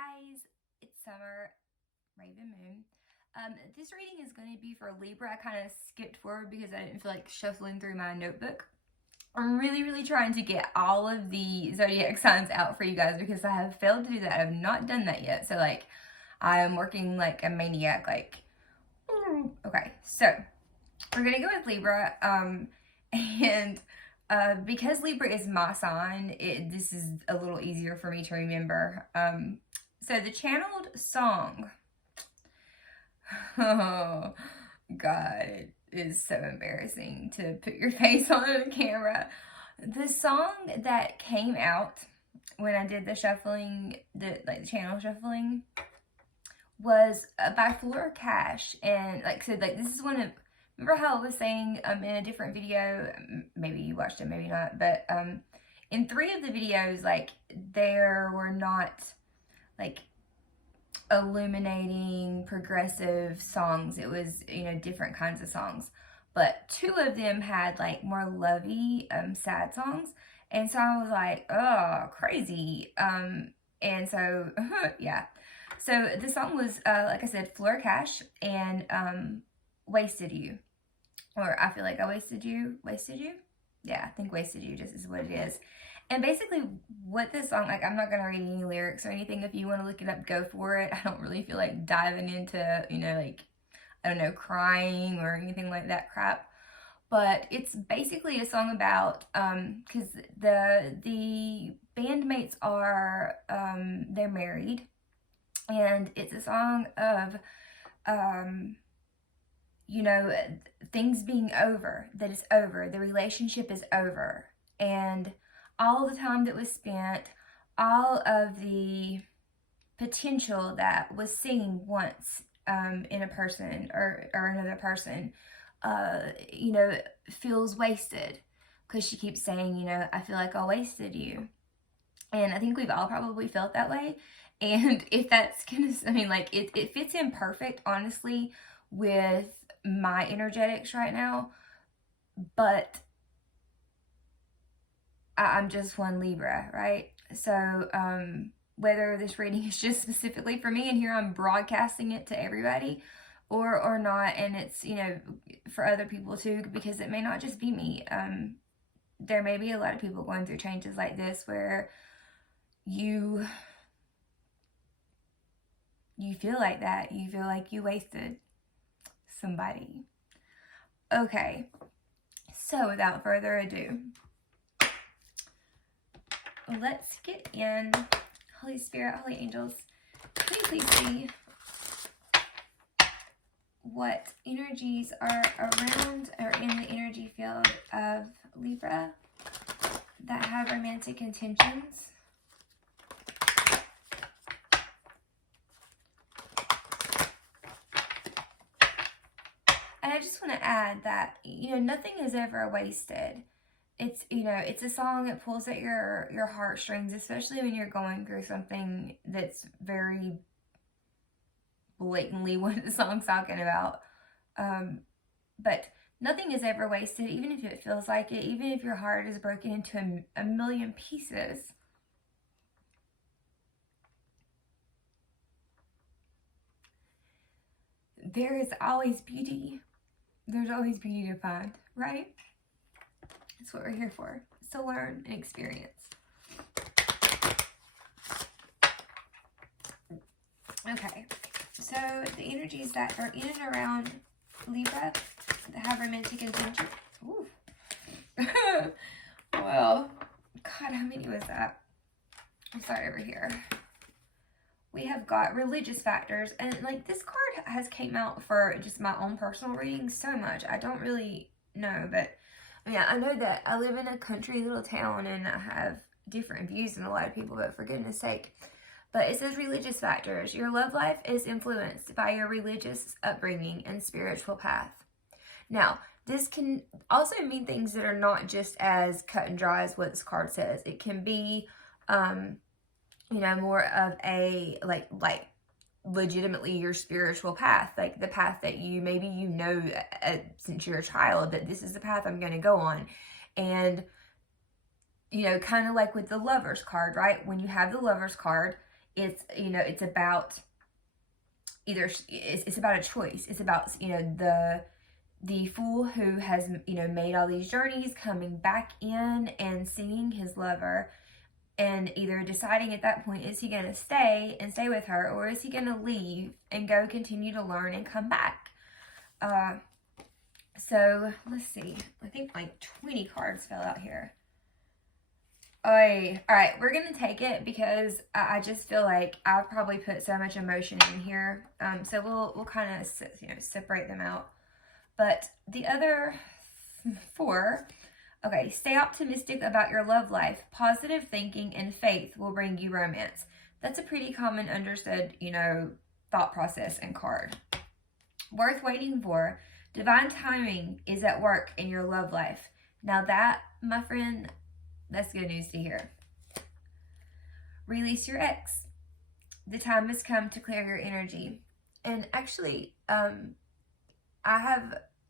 guys, it's Summer, Raven Moon. This reading is going to be for Libra. I kind of skipped forward because I didn't feel like shuffling through my notebook. I'm really trying to get all of the zodiac signs out for you guys because I have failed to do that. I have not done that yet. So like, I am working like a maniac. Okay, so we're going to go with Libra. And because Libra is my sign, this is a little easier for me to remember. So the channeled song, oh God, it is so embarrassing to put your face on the camera. The song that came out when I did the shuffling, the channel shuffling, was by Flora Cash, and this is one of, remember how I was saying in a different video, maybe you watched it, maybe not, but in 3 of the videos, there were not illuminating progressive songs. It was, different kinds of songs, but 2 of them had more lovey sad songs, and so I was like, oh, crazy. And so yeah, so the song was like I said, Flora Cash, and Wasted You, or I Feel Like I Wasted You. Yeah, I think Wasted You just is what it is. And basically what this song, I'm not going to read any lyrics or anything. If you want to look it up, go for it. I don't really feel like diving into, I don't know, crying or anything like that crap. But it's basically a song about, because the bandmates are, they're married. And it's a song of, things being over, that it's over, the relationship is over, and all the time that was spent, all of the potential that was seen once in a person or another person, feels wasted, because she keeps saying, I feel like I wasted you. And I think we've all probably felt that way. And if that's gonna, it fits in perfect, honestly, with my energetics right now. But I'm just one Libra, right? So whether this reading is just specifically for me, and here I'm broadcasting it to everybody, or not, and it's, for other people too, because it may not just be me. There may be a lot of people going through changes like this where you feel like that. You feel like you wasted somebody. Okay, so without further ado, let's get in. Holy Spirit, Holy Angels, can you please see what energies are around or in the energy field of Libra that have romantic intentions? And I just want to add that, nothing is ever wasted. It's, it's a song that pulls at your heartstrings, especially when you're going through something that's very blatantly what the song's talking about. But nothing is ever wasted, even if it feels like it, even if your heart is broken into a million pieces. There is always beauty. There's always beauty to find, right? That's what we're here for, is to learn and experience. Okay, so the energies that are in and around Libra that have romantic intention. Ooh. Well, God, how many was that? I'll start over here. We have got religious factors, and this card has came out for just my own personal reading so much. I don't really know, but yeah, I know that I live in a country little town and I have different views than a lot of people, but for goodness sake. But it says religious factors. Your love life is influenced by your religious upbringing and spiritual path. Now, this can also mean things that are not just as cut and dry as what this card says. It can be, more of a, legitimately your spiritual path, the path that since you're a child, that this is the path I'm going to go on. And, kind of like with the Lover's card, right? When you have the Lover's card, It's, you know, it's about either, it's about a choice. It's about, you know, the fool who has, you know, made all these journeys, coming back in and seeing his lover, and either deciding at that point, is he going to stay and stay with her, or is he going to leave and go continue to learn and come back? So let's see. I think like 20 cards fell out here. All right, we're gonna take it because I just feel like I've probably put so much emotion in here. So we'll kind of, you know, separate them out. But the other 4, okay, stay optimistic about your love life. Positive thinking and faith will bring you romance. That's a pretty common understood, you know, thought process and card. Worth waiting for. Divine timing is at work in your love life. Now that, my friend, that's good news to hear. Release your ex. The time has come to clear your energy. And actually, I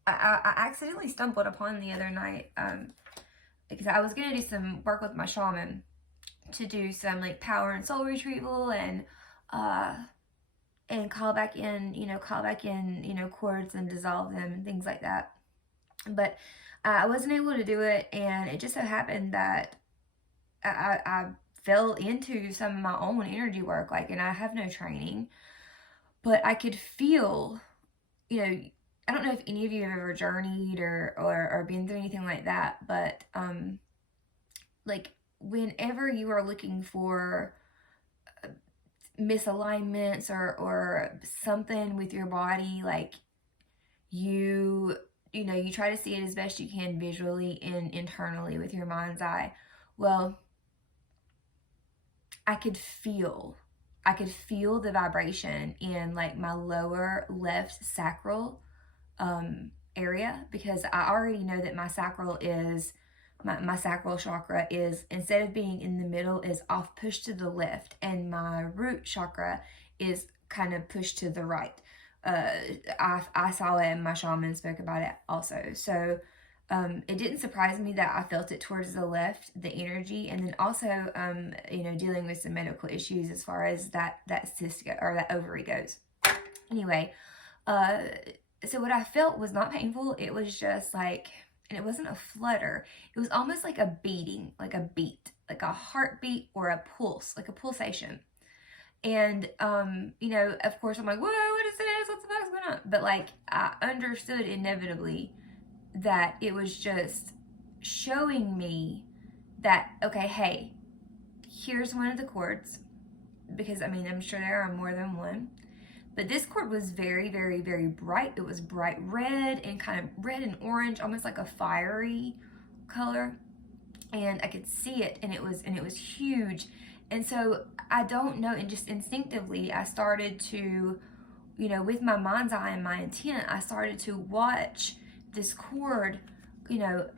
accidentally stumbled upon the other night, because I was going to do some work with my shaman to do some like power and soul retrieval and call back in, you know, cords and dissolve them and things like that. But I wasn't able to do it, and it just so happened that I fell into some of my own energy work, like, and I have no training, but I could feel, you know, I don't know if any of you have ever journeyed or been through anything like that, but like whenever you are looking for misalignments or something with your body, like you know, you try to see it as best you can visually and internally with your mind's eye. Well, I could feel the vibration in like my lower left sacral area, because I already know that my sacral is, my sacral chakra is, instead of being in the middle, is off pushed to the left, and my root chakra is kind of pushed to the right. I saw it, and my shaman spoke about it also. So it didn't surprise me that I felt it towards the left, the energy, and then also you know, dealing with some medical issues as far as that cyst or that ovary goes. Anyway, so what I felt was not painful. It was just like, and it wasn't a flutter. It was almost like a beating, like a beat, like a heartbeat or a pulse, like a pulsation. And, you know, of course I'm like, whoa, what is this? What the fuck's going on? But like, I understood inevitably that it was just showing me that, okay, hey, here's one of the chords, because I mean, I'm sure there are more than one. But this cord was very, very, very bright. It was bright red and kind of red and orange, almost like a fiery color. And I could see it, and it was huge. And so I don't know, and just instinctively, I started to, you know, with my mind's eye and my intent, I started to watch this cord, you know,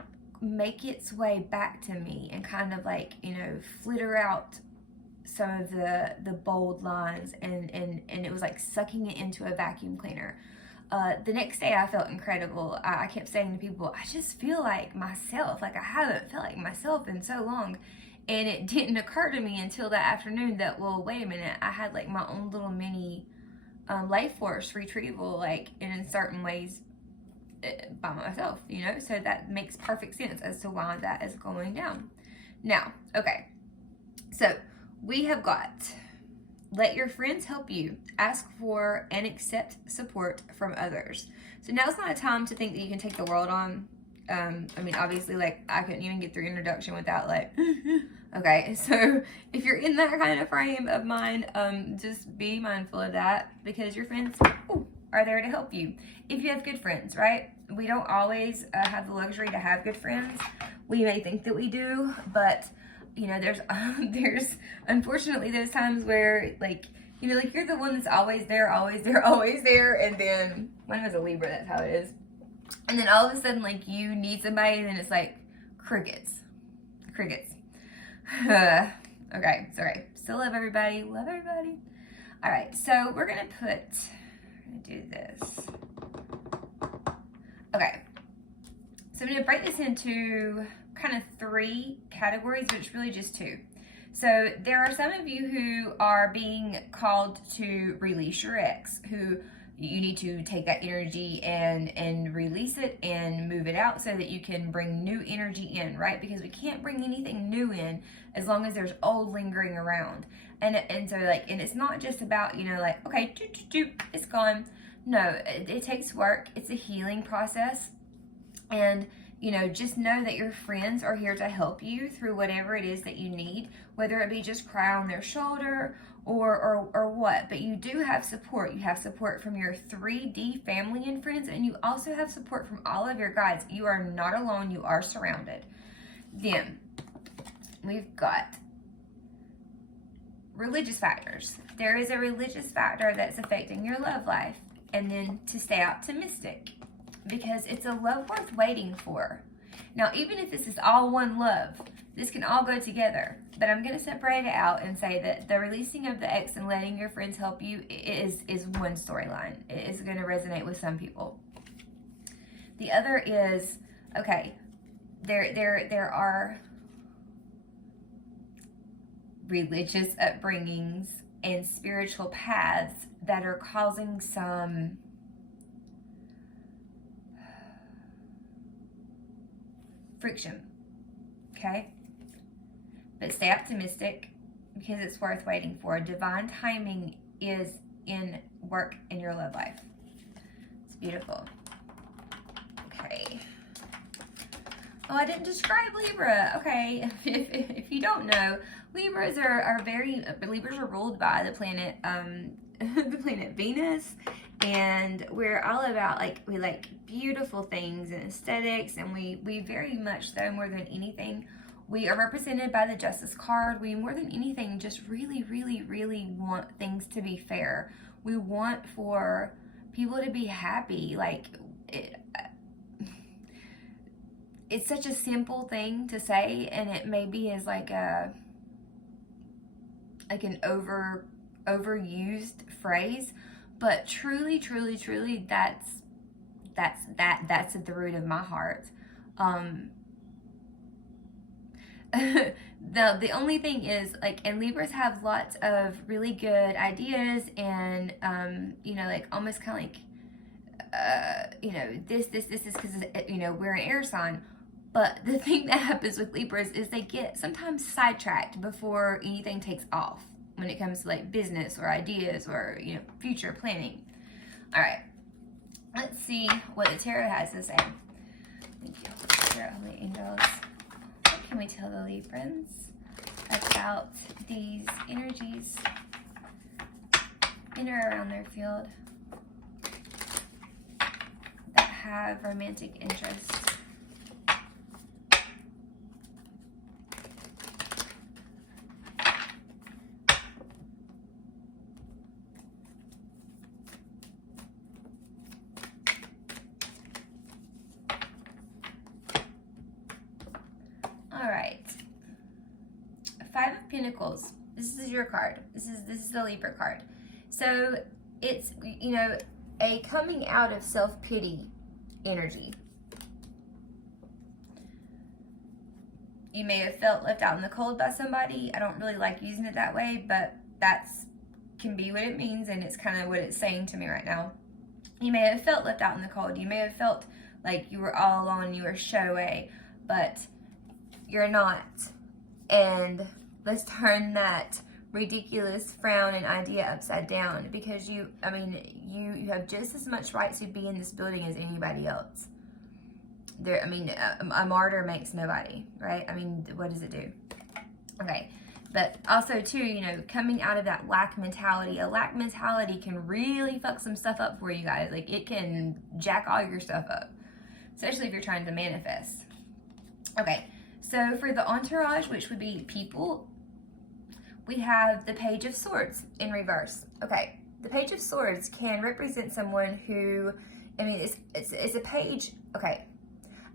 make its way back to me and kind of like, you know, flitter out some of the bold lines, and it was like sucking it into a vacuum cleaner. The next day I felt incredible. I kept saying to people, I just feel like myself. Like I haven't felt like myself in so long. And it didn't occur to me until that afternoon that, well, wait a minute, I had like my own little mini life force retrieval, like in certain ways by myself, you know? So that makes perfect sense as to why that is going down. Now, okay, so we have got, let your friends help you, ask for and accept support from others. So now's not a time to think that you can take the world on. I mean, obviously, like, I couldn't even get through introduction without, like, okay, so if you're in that kind of frame of mind, just be mindful of that, because your friends are there to help you. If you have good friends, right? We don't always have the luxury to have good friends. We may think that we do, but, you know, there's unfortunately those times where, like, you know, like, you're the one that's always there, and then, mine was a Libra, that's how it is. And then all of a sudden, like, you need somebody, and then it's like crickets. Okay, sorry. Still love everybody. All right, so we're gonna do this. Okay, so I'm gonna break this into kind of 3 categories, but it's really just 2. So there are some of you who are being called to release your ex, who you need to take that energy and release it and move it out so that you can bring new energy in, right? Because we can't bring anything new in as long as there's old lingering around. And so like, and it's not just about, you know, like, okay, it's gone. No, it takes work. It's a healing process. And, you know, just know that your friends are here to help you through whatever it is that you need, whether it be just cry on their shoulder or what. But you do have support. You have support from your 3D family and friends, and you also have support from all of your guides. You are not alone. You are surrounded. Then we've got religious factors. There is a religious factor that's affecting your love life. And then to stay optimistic, because it's a love worth waiting for. Now, even if this is all one love, this can all go together. But I'm going to separate it out and say that the releasing of the ex and letting your friends help you is one storyline. It is going to resonate with some people. The other is, okay, there are religious upbringings and spiritual paths that are causing some friction, okay? But stay optimistic because it's worth waiting for. Divine timing is in work in your love life. It's beautiful. Okay. Oh, I didn't describe Libra. Okay, if you don't know, Libras Libras are ruled by the planet, the planet Venus, and we're all about we like beautiful things and aesthetics, and we very much so, more than anything, we are represented by the Justice card. We more than anything just really, really, really want things to be fair. We want for people to be happy. It's such a simple thing to say, and it maybe is like an overused phrase, but truly, truly, truly, that's at the root of my heart. The only thing is, and Libras have lots of really good ideas, and almost kind of this is because we're an air sign. But the thing that happens with Libras is they get sometimes sidetracked before anything takes off when it comes to business or ideas or future planning. All right, let's see what the tarot has to say. Thank you, Tarot Holy Angels. What can we tell the Librans about these energies in or around their field that have romantic interests? All right, Five of Pentacles. This is your card. This is the Libra card. So it's a coming out of self-pity energy. You may have felt left out in the cold by somebody. I don't really like using it that way, but can be what it means, and it's kind of what it's saying to me right now. You may have felt left out in the cold. You may have felt like you were all alone, you were shut away, but you're not. And let's turn that ridiculous frown and idea upside down, because you have just as much right to be in this building as anybody else. A martyr makes nobody, right? What does it do? Okay, but also too, coming out of that lack mentality. A lack mentality can really fuck some stuff up for you guys. It can jack all your stuff up, especially if you're trying to manifest. Okay, so for the entourage, which would be people, we have the Page of Swords in reverse. Okay, the Page of Swords can represent someone who, it's a page. Okay,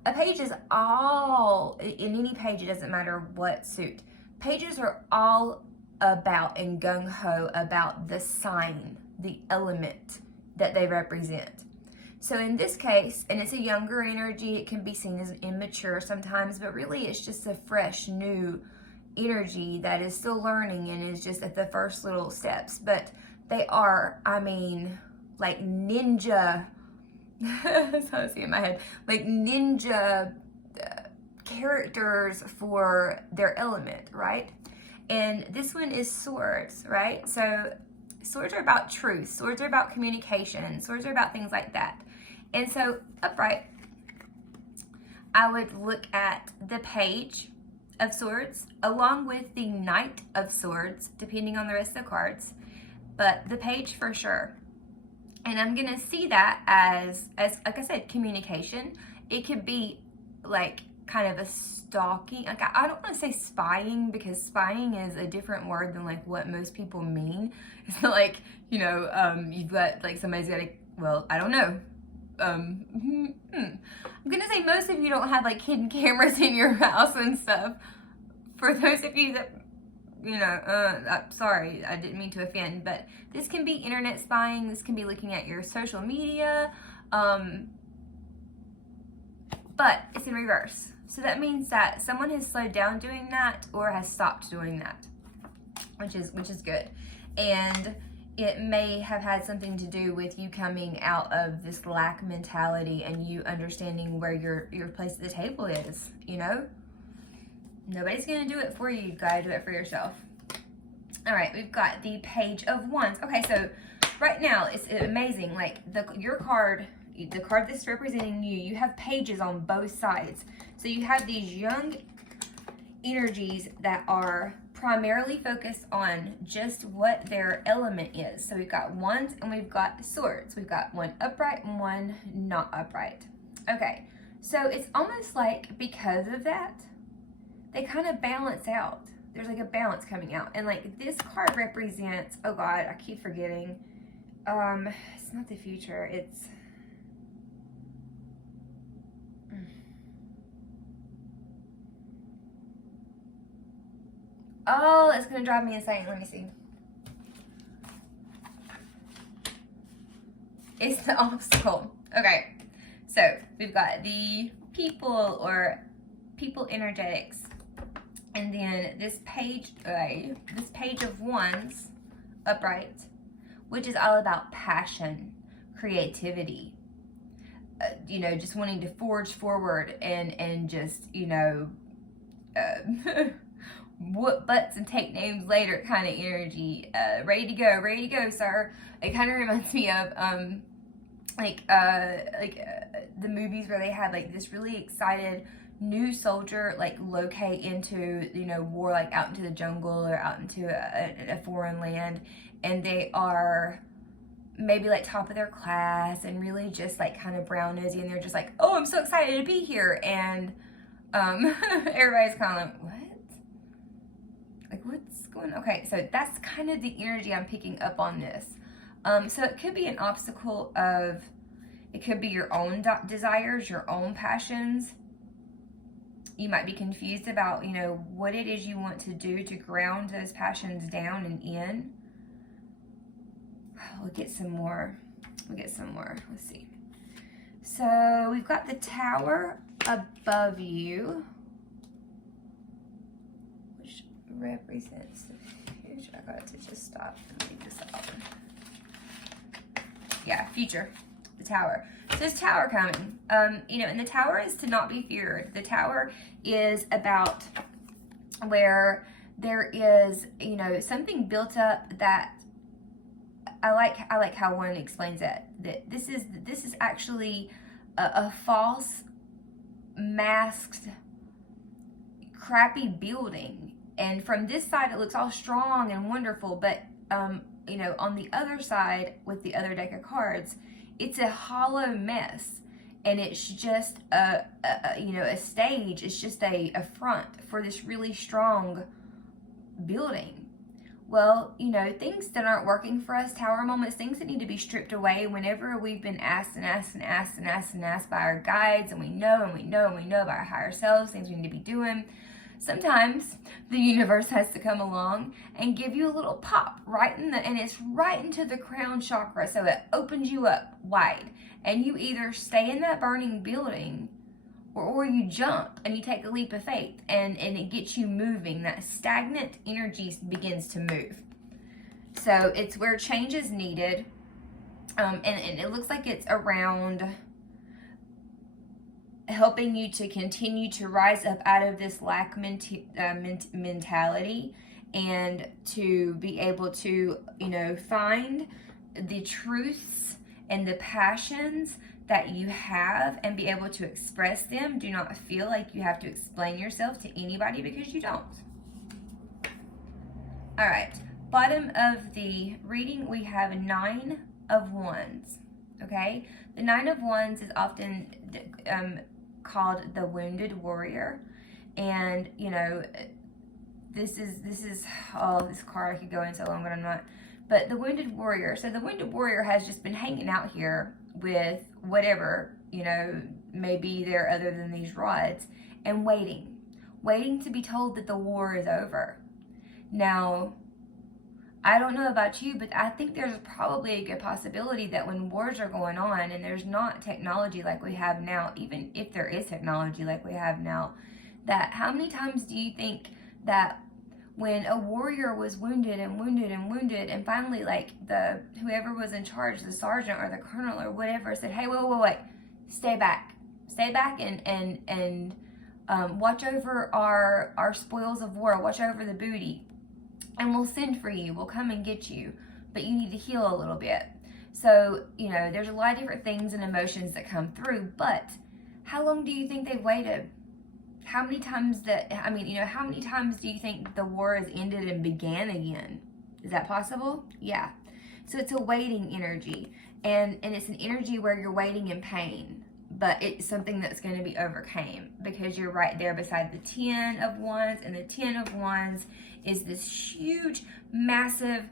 a page is all, in any page, it doesn't matter what suit. Pages are all about and gung-ho about the sign, the element that they represent. So in this case, and it's a younger energy, it can be seen as immature sometimes, but really it's just a fresh, new energy that is still learning and is just at the first little steps. But they are, I mean, like ninja, that's how I see it in my head, like ninja characters for their element, right? And this one is swords, right? So swords are about truth, swords are about communication, swords are about things like that. And so upright, I would look at the page of swords along with the knight of swords, depending on the rest of the cards, but the page for sure. And I'm gonna see that as like I said, communication. It could be like kind of a stalking. Like I don't want to say spying, because spying is a different word than like what most people mean. It's not like, you know, you've got like somebody's got a, well, I don't know. I'm gonna say most of you don't have like hidden cameras in your house and stuff. For those of you that, you know, I'm sorry, I didn't mean to offend, but this can be internet spying. This can be looking at your social media, but it's in reverse. So that means that someone has slowed down doing that or has stopped doing that, which is good. And it may have had something to do with you coming out of this lack mentality and you understanding where your place at the table is, you know? Nobody's gonna do it for you. You gotta do it for yourself. All right, we've got the Page of Wands. Okay, so right now it's amazing. Like your card, the card that's representing you, you have pages on both sides. So you have these young energies that are primarily focused on just what their element is. So we've got wands and we've got swords. We've got one upright and one not upright. Okay, so it's almost like because of that, they kind of balance out. There's like a balance coming out. And like this card represents, oh God, I keep forgetting. It's not the future, it's, oh, it's gonna drive me insane. Let me see. It's the obstacle. Okay, so we've got the people or people energetics, and then this page of wands upright, which is all about passion, creativity, you know, just wanting to forge forward and just, you know, whoop butts and take names later kind of energy. Ready to go, sir. It kind of reminds me of the movies where they had like this really excited new soldier like locate into, you know, war, like out into the jungle or out into a foreign land, and they are maybe like top of their class and really just like kind of brown nosy, and they're just like, oh, I'm so excited to be here, and everybody's kind of like, what? Like, what's going on? Okay, so that's kind of the energy I'm picking up on this. So it could be an obstacle of, it could be your own desires, your own passions. You might be confused about, you know, what it is you want to do to ground those passions down and in. We'll get some more. Let's see. So we've got the Tower above you, which represents the future. I got to just stop and leave this out. Yeah, future. The Tower. So there's Tower coming. You know, and the Tower is to not be feared. The Tower is about where there is, you know, something built up that I like how one explains that this is actually a false, masked, crappy building. And from this side, it looks all strong and wonderful, but you know, on the other side with the other deck of cards, it's a hollow mess, and it's just you know, a stage. It's just a front for this really strong building. Well, you know, things that aren't working for us, Tower moments, things that need to be stripped away whenever we've been asked by our guides, and we know by our higher selves, things we need to be doing. Sometimes the universe has to come along and give you a little pop and it's right into the crown chakra, so it opens you up wide, and you either stay in that burning building or you jump and you take a leap of faith, and it gets you moving. That stagnant energy begins to move. So it's where change is needed. And it looks like it's around helping you to continue to rise up out of this lack mentality, and to be able to, find the truths and the passions that you have and be able to express them. Do not feel like you have to explain yourself to anybody, because you don't. All right, bottom of the reading, we have 9 of Wands. Okay, the 9 of Wands is often called the wounded warrior, and this is oh, this card I could go into so long, but I'm not. But the wounded warrior. So the wounded warrior has just been hanging out here with whatever may be there other than these rods, and waiting to be told that the war is over. Now, I don't know about you, but I think there's probably a good possibility that when wars are going on and there's not technology like we have now, even if there is technology like we have now, that how many times do you think that when a warrior was wounded and wounded and wounded, and finally whoever was in charge, the sergeant or the colonel or whatever, said, hey, wait, stay back and watch over our spoils of war, watch over the booty, and we'll send for you, we'll come and get you, but you need to heal a little bit. So, there's a lot of different things and emotions that come through, but how long do you think they've waited? How many times how many times do you think the war has ended and began again? Is that possible? Yeah. So it's a waiting energy, and it's an energy where you're waiting in pain, but it's something that's going to be overcame, because you're right there beside the 10 of Wands, and the 10 of Wands is this huge, massive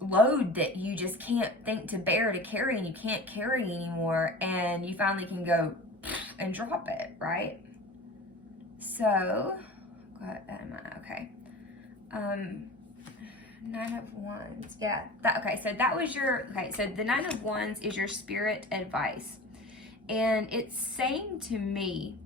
load that you just can't think to bear to carry, and you can't carry anymore, and you finally can go and drop it, right? So, okay. 9 of Wands. Yeah. So that was so the 9 of Wands is your spirit advice. And it's saying to me,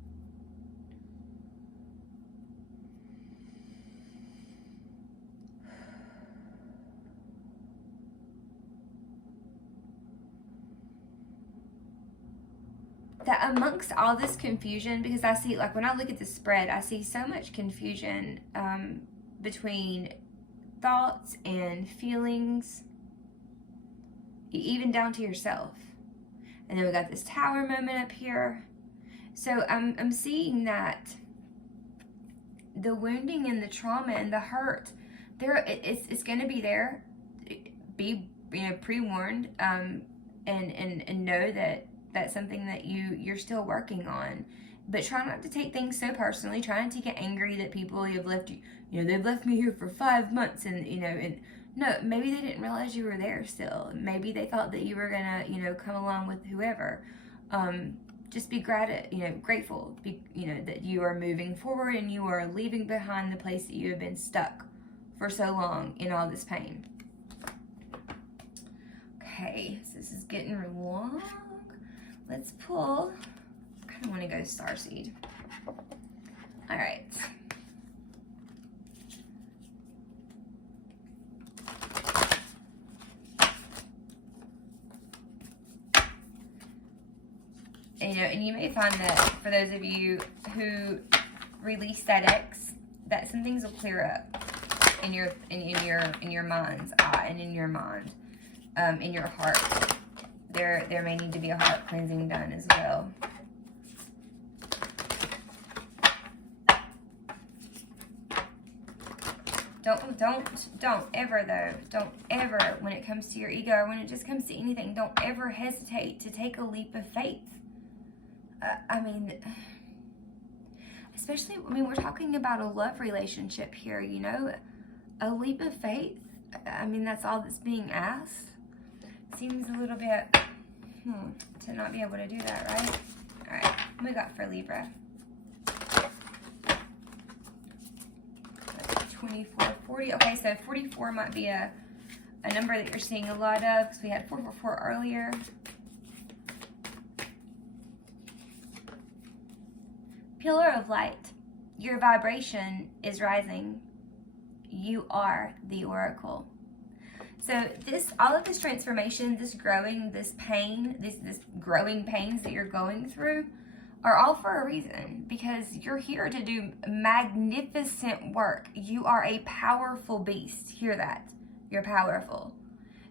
that amongst all this confusion, because I see, when I look at the spread, I see so much confusion between thoughts and feelings, even down to yourself. And then we got this Tower moment up here. So I'm seeing that the wounding and the trauma and the hurt, it's going to be there. Be pre-warned, and know that that's something that you're still working on. But try not to take things so personally. Try not to get angry that people have left you. They've left me here for 5 months, and and no, maybe they didn't realize you were there still. Maybe they thought that you were gonna come along with whoever. Just be grateful. That you are moving forward and you are leaving behind the place that you have been stuck for so long in all this pain. Okay, so this is getting long. Let's pull. I kind of want to go Starseed. All right. And you may find that for those of you who release that X, that some things will clear up in your mind's eye and in your mind, in your heart. There may need to be a heart cleansing done as well. Don't ever, when it comes to your ego or when it just comes to anything, don't ever hesitate to take a leap of faith. Especially, we're talking about a love relationship here, a leap of faith. That's all that's being asked. Seems a little bit, to not be able to do that, right? All right, what we got for Libra? 24, 40. Okay, so 44 might be a number that you're seeing a lot of, because we had 444 earlier. pillar of light. Your vibration is rising. You are the oracle. So all of this transformation, this growing, this pain, this growing pains that you're going through are all for a reason, because you're here to do magnificent work. You are a powerful beast. Hear that. You're powerful.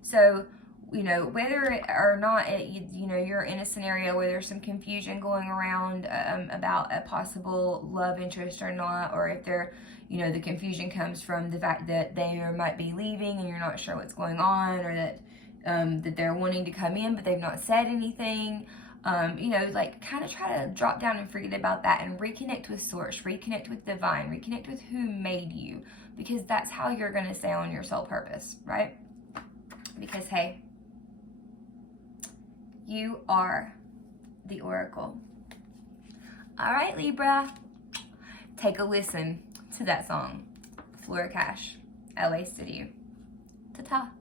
So, whether or not you're in a scenario where there's some confusion going around about a possible love interest or not, or if the confusion comes from the fact that they might be leaving and you're not sure what's going on, or that they're wanting to come in but they've not said anything. Kind of try to drop down and forget about that and reconnect with source, reconnect with divine, reconnect with who made you, because that's how you're going to stay on your soul purpose, right? Because, hey, you are the oracle. All right, Libra, take a listen to that song, Flora Cash, I Wasted You. Ta-ta.